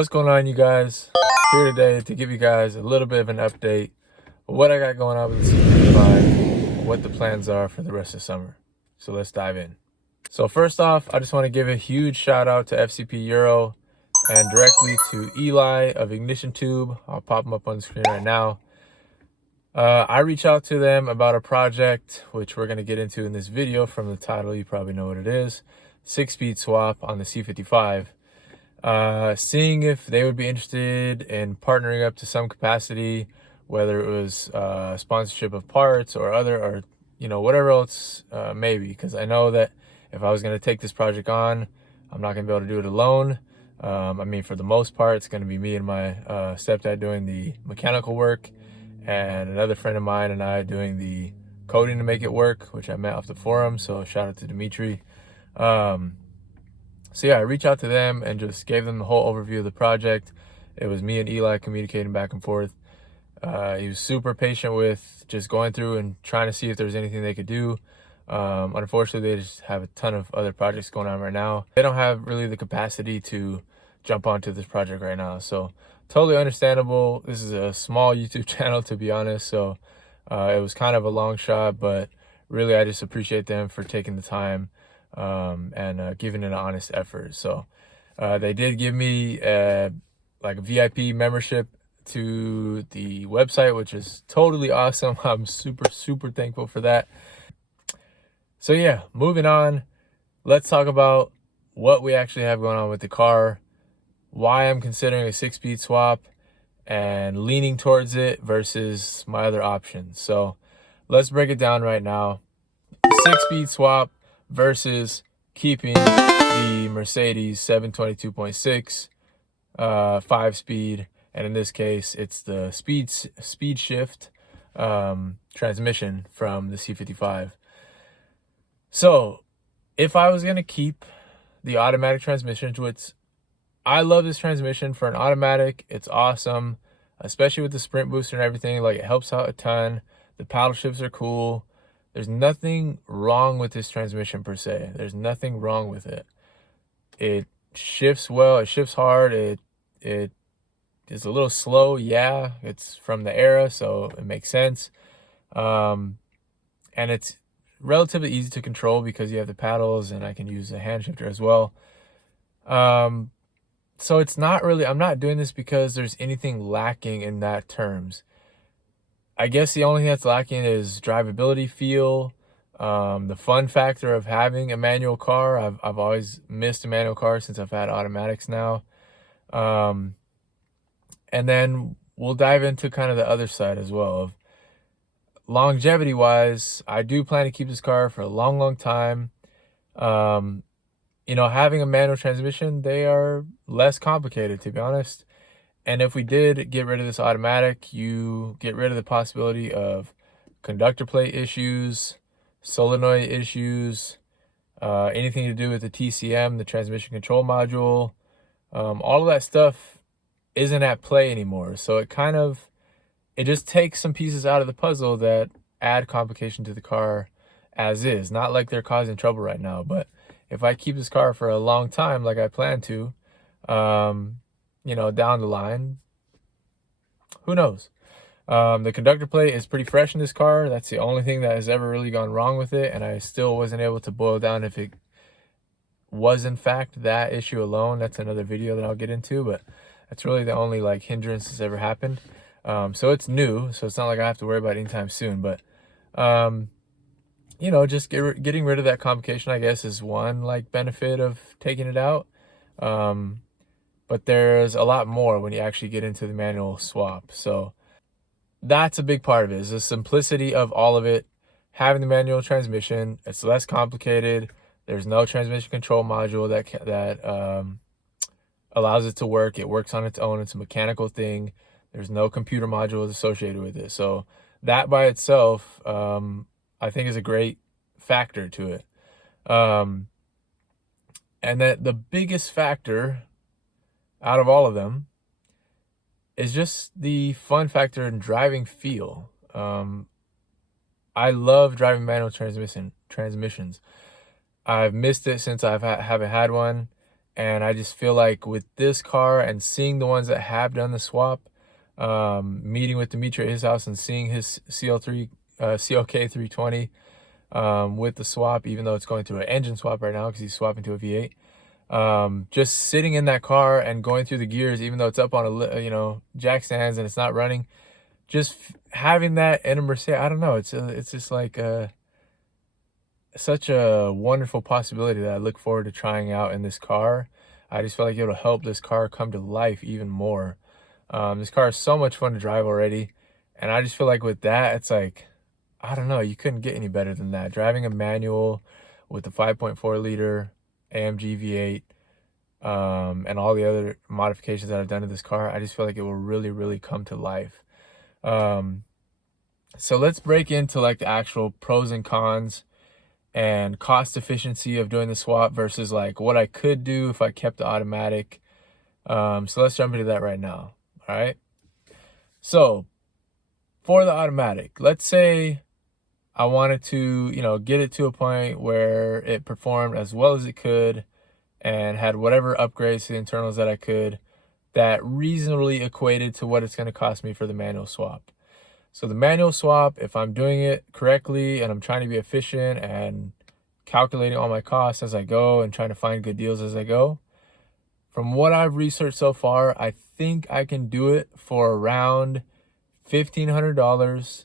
What's going on, you guys? Here today to give you guys a little bit of an update of what I got going on with the C55 and what the plans are for the rest of summer. So let's dive in. So first off, I just want to give a huge shout out to FCPeuro and directly to Eli of Ignition Tube. I'll pop them up on the screen right now. I reached out to them about a project which we're going to get into in this video. From the title, you probably know what it is. 6-speed swap on the C55. Seeing if they would be interested in partnering up to some capacity, whether it was sponsorship of parts or whatever else maybe, because I know that if I was going to take this project on, I'm not going to be able to do it alone. I mean, for the most part, it's going to be me and my stepdad doing the mechanical work, and another friend of mine and I doing the coding to make it work, which I met off the forum. So shout out to Dzmitry. So yeah, I reached out to them and just gave them the whole overview of the project. It was me and Eli communicating back and forth. He was super patient with just going through and trying to see if there was anything they could do. Unfortunately, they just have a ton of other projects going on right now. They don't have really the capacity to jump onto this project right now. So totally understandable. This is a small YouTube channel, to be honest. So it was kind of a long shot, but really I just appreciate them for taking the time and giving it an honest effort. So they did give me like a VIP membership to the website, which is totally awesome. I'm super thankful for that. So yeah, moving on, let's talk about what we actually have going on with the car, why I'm considering a 6-speed swap and leaning towards it versus my other options. So let's break it down right now. 6-speed swap versus keeping the Mercedes 722.6 5-speed, and in this case it's the speed shift transmission from the C55. So if I was going to keep the automatic transmission, which I love this transmission for an automatic, it's awesome, especially with the sprint booster and everything. Like, it helps out a ton. The paddle shifts are cool. There's nothing wrong with this transmission per se. There's nothing wrong with it. It shifts well. It shifts hard. It is a little slow. Yeah, it's from the era, so it makes sense. And it's relatively easy to control because you have the paddles, and I can use a hand shifter as well. So it's not really, I'm not doing this because there's anything lacking in that terms. I guess the only thing that's lacking is drivability feel, the fun factor of having a manual car. I've always missed a manual car since I've had automatics now. And then we'll dive into kind of the other side as well. Of longevity wise, I do plan to keep this car for a long time. Having a manual transmission, they are less complicated, to be honest. And if we did get rid of this automatic, you get rid of the possibility of conductor plate issues, solenoid issues, anything to do with the TCM, the transmission control module. All of that stuff isn't at play anymore. So it just takes some pieces out of the puzzle that add complication to the car as is. Not like they're causing trouble right now, but if I keep this car for a long time, like I plan to, down the line, who knows? The conductor plate is pretty fresh in this car. That's the only thing that has ever really gone wrong with it, and I still wasn't able to boil down if it was in fact that issue alone. That's another video that I'll get into, but that's really the only hindrance that's ever happened. So it's new, so it's not like I have to worry about it anytime soon, but just getting rid of that complication, I guess, is one benefit of taking it out. But there's a lot more when you actually get into the manual swap. So that's a big part of it, is the simplicity of all of it. Having the manual transmission, it's less complicated. There's no transmission control module that allows it to work. It works on its own. It's a mechanical thing. There's no computer modules associated with it. So that by itself, I think, is a great factor to it. And that the biggest factor out of all of them is just the fun factor in driving feel. I love driving manual transmissions. I've missed it since I haven't had one, And I just feel like with this car and seeing the ones that have done the swap, meeting with Dzmitry at his house and seeing his CLK 320 with the swap, even though it's going through an engine swap right now because he's swapping to a V8. Just sitting in that car and going through the gears, even though it's up on a jack stands and it's not running, just having that in a Mercedes, I don't know, it's just like such a wonderful possibility that I look forward to trying out in this car. I just feel like it'll help this car come to life even more. This car is so much fun to drive already, and I just feel like with that, it's like, I don't know, you couldn't get any better than that. Driving a manual with the 5.4 liter AMG V8, and all the other modifications that I've done to this car, I just feel like it will really, really come to life. So let's break into like the actual pros and cons and cost efficiency of doing the swap versus like what I could do if I kept the automatic. So let's jump into that right now. All right. So for the automatic, let's say I wanted to, get it to a point where it performed as well as it could and had whatever upgrades to the internals that I could that reasonably equated to what it's going to cost me for the manual swap. So the manual swap, if I'm doing it correctly and I'm trying to be efficient and calculating all my costs as I go and trying to find good deals as I go, from what I've researched so far, I think I can do it for around $1,500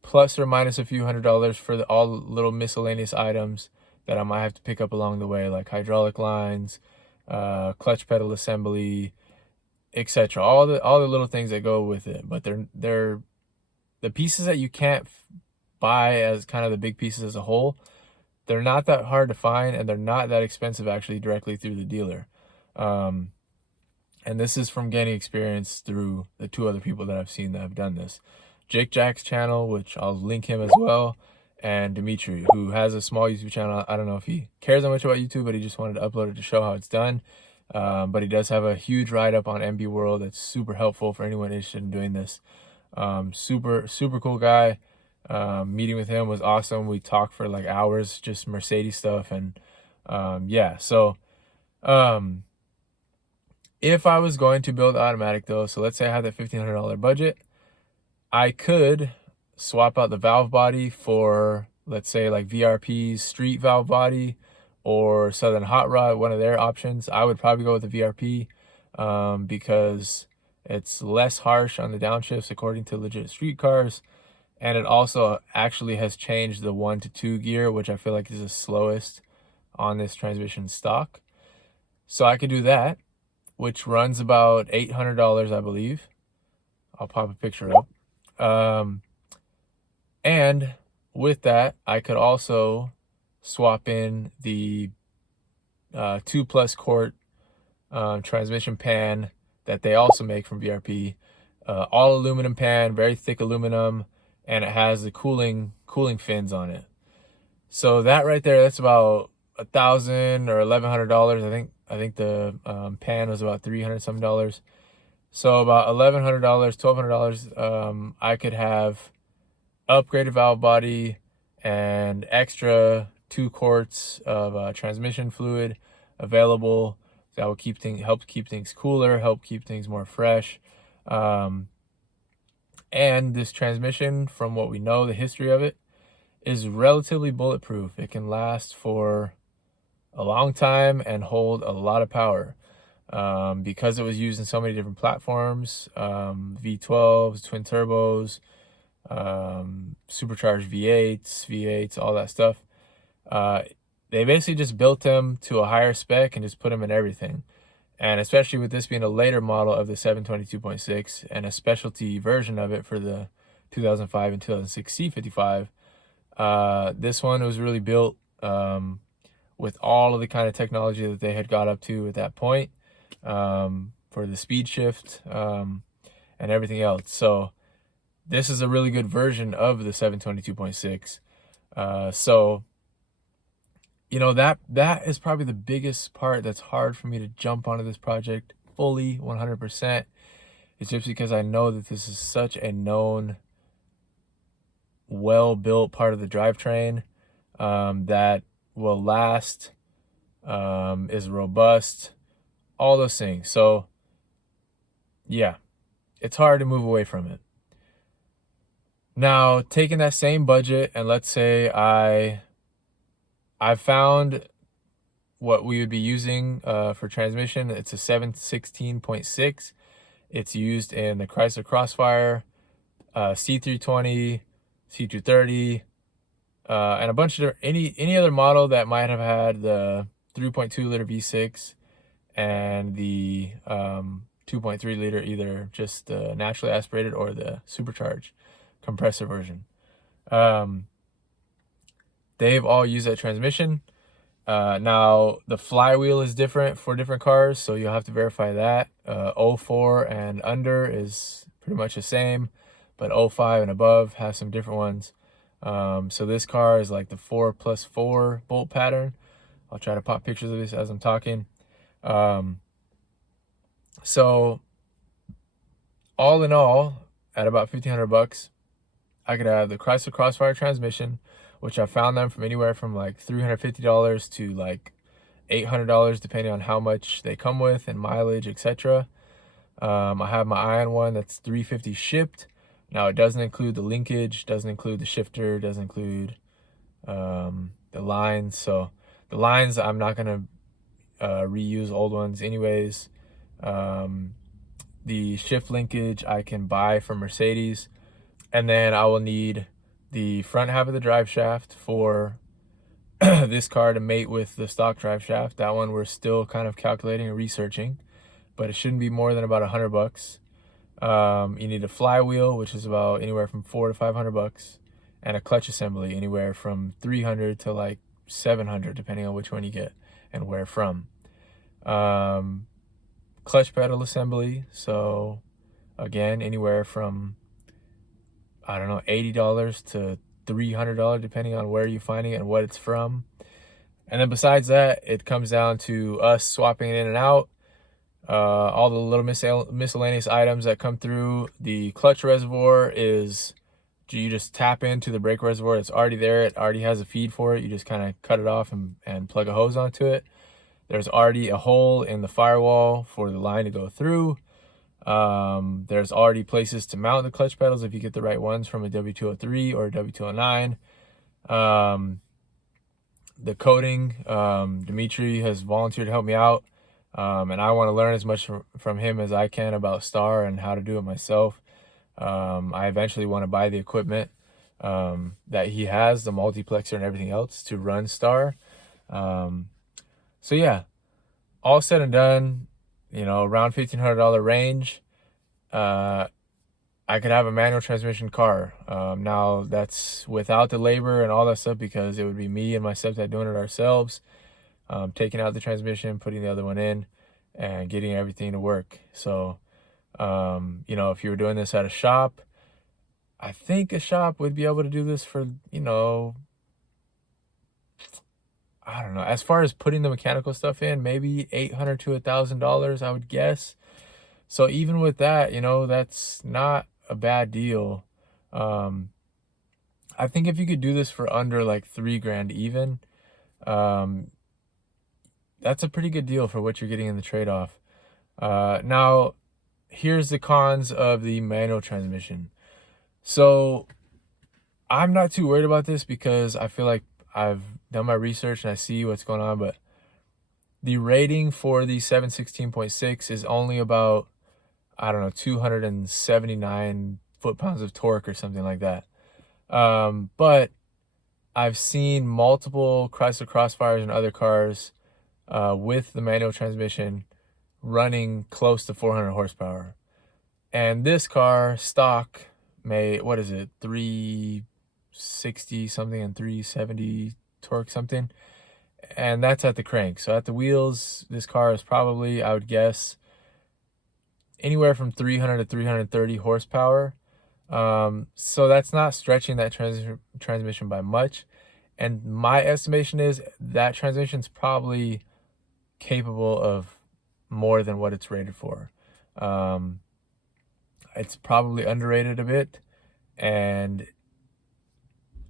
plus or minus a few $100s for all the little miscellaneous items that I might have to pick up along the way, like hydraulic lines, clutch pedal assembly, etc. All the little things that go with it. But they're the pieces that you can't buy as kind of the big pieces as a whole. They're not that hard to find, and they're not that expensive actually directly through the dealer. And this is from gaining experience through the two other people that I've seen that have done this. Jake Jack's channel, which I'll link him as well, and Dzmitry, who has a small YouTube channel. I don't know if he cares that much about YouTube, but he just wanted to upload it to show how it's done. But he does have a huge write-up on MB World that's super helpful for anyone interested in doing this. Super cool guy. Meeting with him was awesome. We talked for like hours, just Mercedes stuff. And yeah, so if I was going to build automatic though, so let's say I had that $1,500 budget, I could swap out the valve body for, let's say, like VRP's street valve body or Southern Hot Rod, one of their options. I would probably go with the VRP because it's less harsh on the downshifts according to legit street cars. And it also actually has changed the 1 to 2 gear, which I feel like is the slowest on this transmission stock. So I could do that, which runs about $800, I believe. I'll pop a picture up. And with that, I could also swap in the 2+ quart transmission pan that they also make from VRP. All aluminum pan, very thick aluminum, and it has the cooling fins on it. So that right there, that's about $1,000 or $1,100. I think the pan was about $300 some dollars. So about $1,100, $1,200. I could have upgraded valve body and extra 2 quarts of transmission fluid available. That will help keep things cooler, help keep things more fresh. And this transmission, from what we know, the history of it, is relatively bulletproof. It can last for a long time and hold a lot of power. Because it was used in so many different platforms, V12s, twin turbos, supercharged V8s, all that stuff. They basically just built them to a higher spec and just put them in everything. And especially with this being a later model of the 722.6 and a specialty version of it for the 2005 and 2006 C55, this one was really built with all of the kind of technology that they had got up to at that point, for the speed shift and everything else. So this is a really good version of the 722.6. So that is probably the biggest part that's hard for me to jump onto this project fully 100%. It's just because I know that this is such a known, well-built part of the drivetrain that will last, is robust, all those things. So yeah, it's hard to move away from it. Now, taking that same budget, and let's say I found what we would be using for transmission. It's a 716.6. It's used in the Chrysler Crossfire, C320, C230, and a bunch of any other model that might have had the 3.2 liter V6 and the 2.3 liter, either just the naturally aspirated or the supercharged compressor version. They've all used that transmission. Now the flywheel is different for different cars, so you'll have to verify that. 04 and under is pretty much the same, but 05 and above has some different ones. So this car is like the 4+4 bolt pattern. I'll try to pop pictures of this as I'm talking. So all in all, at about $1,500, I could have the Chrysler Crossfire transmission, which I found them from anywhere from like $350 to like $800, depending on how much they come with and mileage, etc. I have my Ion one that's $350 shipped. Now it doesn't include the linkage, doesn't include the shifter, doesn't include the lines. So the lines, I'm not gonna reuse old ones anyways. The shift linkage I can buy from Mercedes, and then I will need the front half of the drive shaft for this car to mate with the stock drive shaft. That one we're still kind of calculating and researching, but it shouldn't be more than about $100. You need a flywheel, which is about anywhere from $400 to $500, and a clutch assembly anywhere from $300 to like $700, depending on which one you get and where from. Clutch pedal assembly, so again, anywhere from, I don't know, $80 to $300, depending on where you're finding it and what it's from. And then besides that, it comes down to us swapping it in and out. All the little miscellaneous items that come through. The clutch reservoir is, you just tap into the brake reservoir. It's already there. It already has a feed for it. You just kind of cut it off and plug a hose onto it. There's already a hole in the firewall for the line to go through. There's already places to mount the clutch pedals if you get the right ones from a W203 or a W209. The coating, Dzmitry has volunteered to help me out, and I want to learn as much from him as I can about Star and how to do it myself. I eventually want to buy the equipment that he has, the multiplexer and everything else to run Star. So yeah, all said and done, you know, around $1,500 range, I could have a manual transmission car. Now that's without the labor and all that stuff, because it would be me and my stepdad doing it ourselves, taking out the transmission, putting the other one in, and getting everything to work. So, you know, if you were doing this at a shop, I think a shop would be able to do this for, you know, I don't know, as far as putting the mechanical stuff in, maybe $800 to $1,000, I would guess. So even with that, you know, that's not a bad deal. I think if you could do this for under like $3,000 even, that's a pretty good deal for what you're getting in the trade-off. Now, here's the cons of the manual transmission. So I'm not too worried about this because I feel like I've done my research and I see what's going on, but the rating for the 716.6 is only about, I don't know, 279 foot-pounds of torque or something like that. But I've seen multiple Chrysler Crossfires and other cars with the manual transmission running close to 400 horsepower. And this car, stock, what is it, 360 something and 370 torque something, and that's at the crank. So at the wheels, this car is probably, I would guess, anywhere from 300 to 330 horsepower. So that's not stretching that transmission by much, and my estimation is that transmission's probably capable of more than what it's rated for. It's probably underrated a bit, and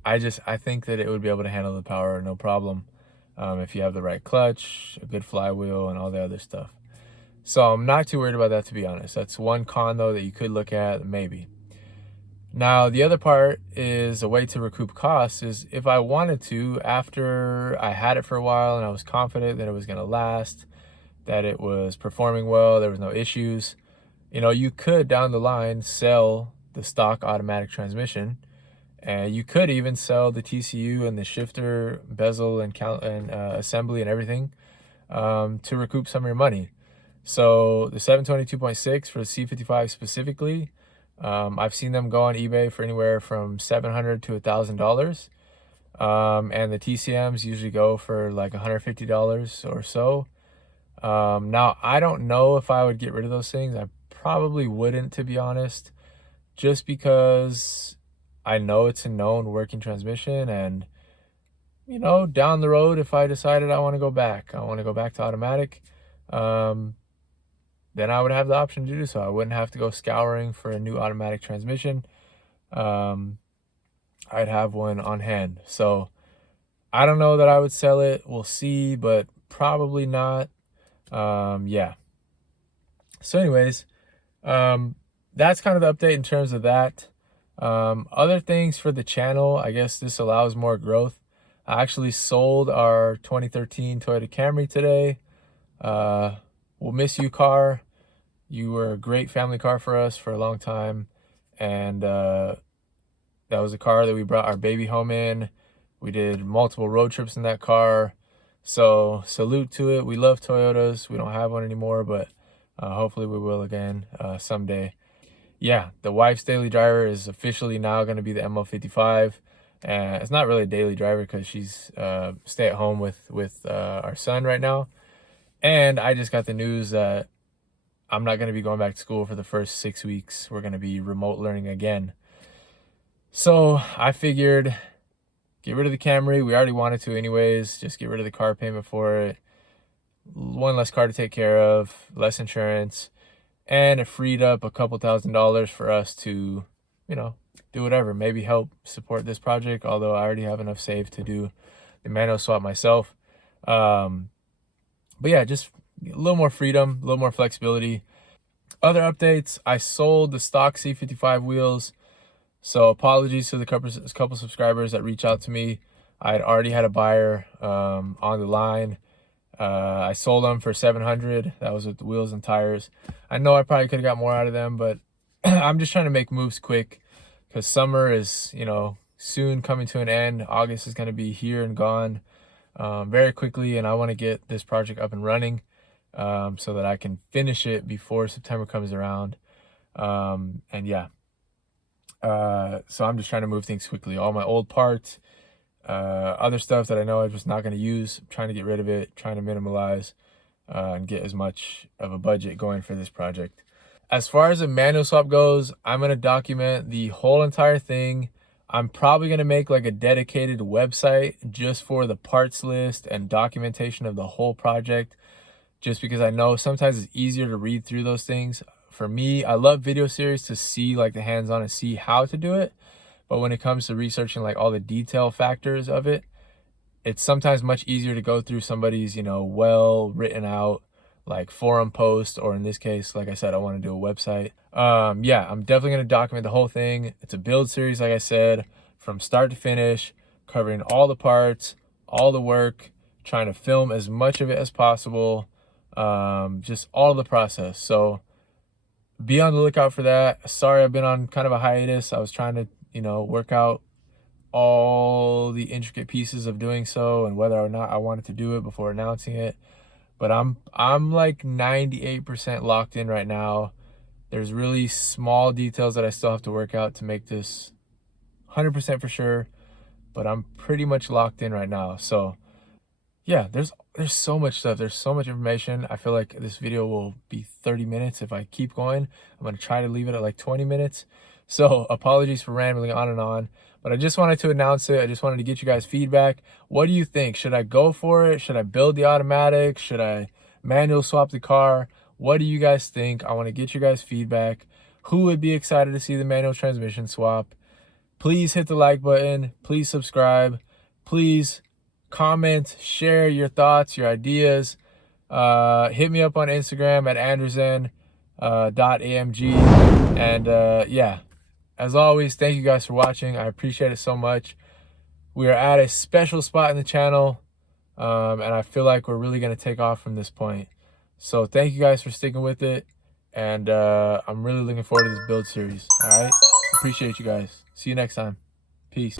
I think that it would be able to handle the power no problem, if you have the right clutch, a good flywheel, and all the other stuff. So I'm not too worried about that, to be honest. That's one con though that you could look at, maybe. Now, the other part is a way to recoup costs is if I wanted to, after I had it for a while and I was confident that it was gonna last, that it was performing well, there was no issues, you could down the line sell the stock automatic transmission, and you could even sell the TCU and the shifter, bezel, and assembly and everything to recoup some of your money. So the 722.6 for the C55 specifically, I've seen them go on eBay for anywhere from $700 to $1,000. And the TCMs usually go for like $150 or so. Now, I don't know if I would get rid of those things. I probably wouldn't, to be honest, just because I know it's a known working transmission. And, down the road, if I decided I want to go back to automatic, then I would have the option to do so. I wouldn't have to go scouring for a new automatic transmission. I'd have one on hand. So I don't know that I would sell it. We'll see, but probably not. Yeah. So anyways, that's kind of the update in terms of that. Other things for the channel, I guess this allows more growth. I actually sold our 2013 Toyota Camry today. We'll miss you, car. You were a great family car for us for a long time. And that was a car that we brought our baby home in. We did multiple road trips in that car. So salute to it. We love Toyotas. We don't have one anymore, but hopefully we will again someday. Yeah, the wife's daily driver is officially now going to be the ML55. And it's not really a daily driver because she's stay at home with our son right now. And I just got the news that I'm not going to be going back to school for the first 6 weeks. We're going to be remote learning again. So I figured, get rid of the Camry. We already wanted to anyways. Just get rid of the car payment for it. One less car to take care of, less insurance. And it freed up a couple $1,000s for us to, do whatever. Maybe help support this project, although I already have enough saved to do the manual swap myself. But yeah, just a little more freedom, a little more flexibility. Other updates, I sold the stock C55 wheels. So apologies to the couple subscribers that reached out to me. I had already had a buyer on the line. I sold them for $700. That was with the wheels and tires. I know I probably could have got more out of them, but I'm just trying to make moves quick because summer is, soon coming to an end. August is going to be here and gone very quickly, and I want to get this project up and running so that I can finish it before September comes around. And yeah, so I'm just trying to move things quickly. All my old parts, other stuff that I know I'm just not going to use, I'm trying to get rid of it, trying to minimalize and get as much of a budget going for this project. As far as the manual swap goes, I'm going to document the whole entire thing. I'm probably going to make like a dedicated website just for the parts list and documentation of the whole project, just because I know sometimes it's easier to read through those things. For me, I love video series to see like the hands-on and see how to do it. But when it comes to researching like all the detail factors of it, it's sometimes much easier to go through somebody's, well written out like forum post, or in this case, like I said, I want to do a website. Yeah, I'm definitely going to document the whole thing. It's a build series, like I said, from start to finish, covering all the parts, all the work, trying to film as much of it as possible, just all the process. So be on the lookout for that. Sorry, I've been on kind of a hiatus. I was trying to, work out all the intricate pieces of doing so and whether or not I wanted to do it before announcing it. But I'm like 98% locked in right now. There's really small details that I still have to work out to make this 100% for sure, but I'm pretty much locked in right now. So yeah, there's so much stuff. There's so much information. I feel like this video will be 30 minutes if I keep going. I'm going to try to leave it at like 20 minutes. So apologies for rambling on and on, but I just wanted to announce it. I just wanted to get you guys feedback. What do you think? Should I go for it? Should I build the automatic? Should I manual swap the car? What do you guys think? I want to get you guys feedback. Who would be excited to see the manual transmission swap? Please hit the like button. Please subscribe. Please comment, share your thoughts, your ideas. hit me up on Instagram at anderson.amg. And yeah, as always, thank you guys for watching. I appreciate it so much. We are at a special spot in the channel, and I feel like we're really going to take off from this point. So thank you guys for sticking with it, and I'm really looking forward to this build series. All right, appreciate you guys. See you next time. Peace.